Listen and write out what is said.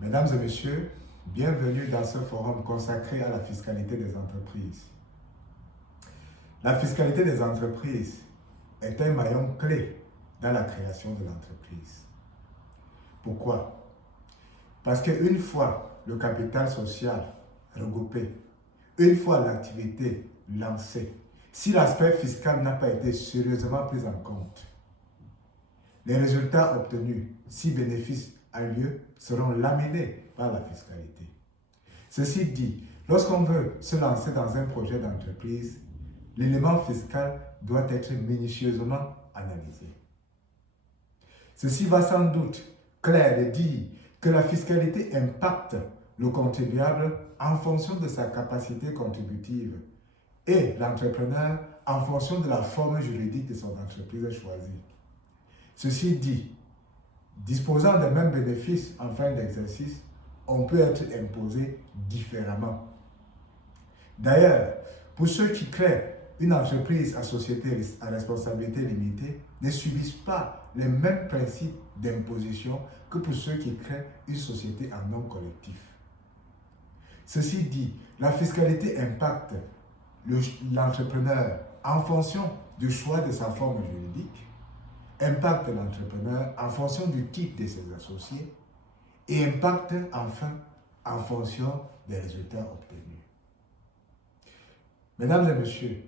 Mesdames et messieurs, bienvenue dans ce forum consacré à la fiscalité des entreprises. La fiscalité des entreprises est un maillon clé dans la création de l'entreprise. Pourquoi? Parce qu'une fois le capital social regroupé, une fois l'activité lancée, si l'aspect fiscal n'a pas été sérieusement pris en compte, les résultats obtenus, si bénéfice a lieu, seront laminés par la fiscalité. Ceci dit, lorsqu'on veut se lancer dans un projet d'entreprise, l'élément fiscal doit être minutieusement analysé. Ceci va sans doute clair de dire que la fiscalité impacte le contribuable en fonction de sa capacité contributive et l'entrepreneur en fonction de la forme juridique de son entreprise choisie. Ceci dit, disposant des mêmes bénéfices en fin d'exercice, on peut être imposé différemment. D'ailleurs, pour ceux qui créent une entreprise à société à responsabilité limitée, ne subissent pas les mêmes principes d'imposition que pour ceux qui créent une société en nom collectif. Ceci dit, la fiscalité impacte l'entrepreneur en fonction du choix de sa forme juridique, impacte l'entrepreneur en fonction du type de ses associés et impacte enfin en fonction des résultats obtenus. Mesdames et messieurs,